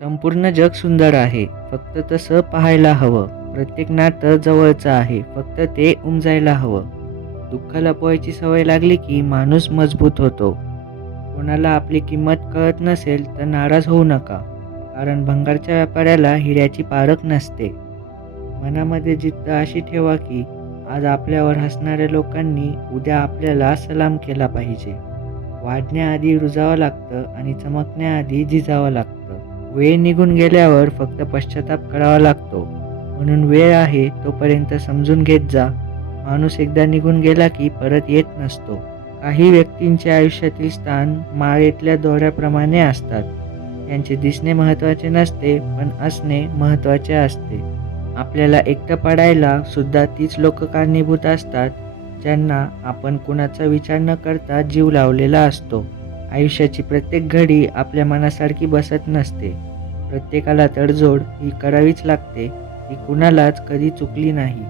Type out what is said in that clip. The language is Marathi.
संपूर्ण जग सुंदर आहे. फक्त तसं पाहायला हवं. प्रत्येक नातं जवळचं आहे. फक्त ते उमजायला हवं. दुःखाला लपवायची सवय लागली की माणूस मजबूत होतो. कोणाला आपली किंमत कळत नसेल तर नाराज होऊ नका. कारण भंगारच्या व्यापाऱ्याला हिऱ्याची पारख नसते. मनामध्ये जिद्द अशी ठेवा की आज आपल्यावर हसणाऱ्या लोकांनी उद्या आपल्याला सलाम केला पाहिजे. वाढण्याआधी रुजावं लागतं आणि चमकण्याआधी झिजावं लागतं. वेळ निघून गेल्यावर फक्त पश्चाताप करावा लागतो. म्हणून वेळ आहे तोपर्यंत समजून घेत जा. माणूस एकदा निघून गेला की परत येत नसतो. काही व्यक्तींच्या आयुष्यातील स्थान माळेतल्या दोऱ्याप्रमाणे असतात. त्यांचे दिसणे महत्त्वाचे नसते पण असणे महत्त्वाचे असते. आपल्याला एकटं पडायला सुद्धा तीच लोक कारणीभूत असतात ज्यांना आपण कुणाचा विचार न करता जीव लावलेला असतो. आयुष्याची प्रत्येक घडी आपल्या मनासारखी बसत नसते. प्रत्येकाला तडजोड ही करावीच लागते. ही कुणालाच कधी चुकली नाही.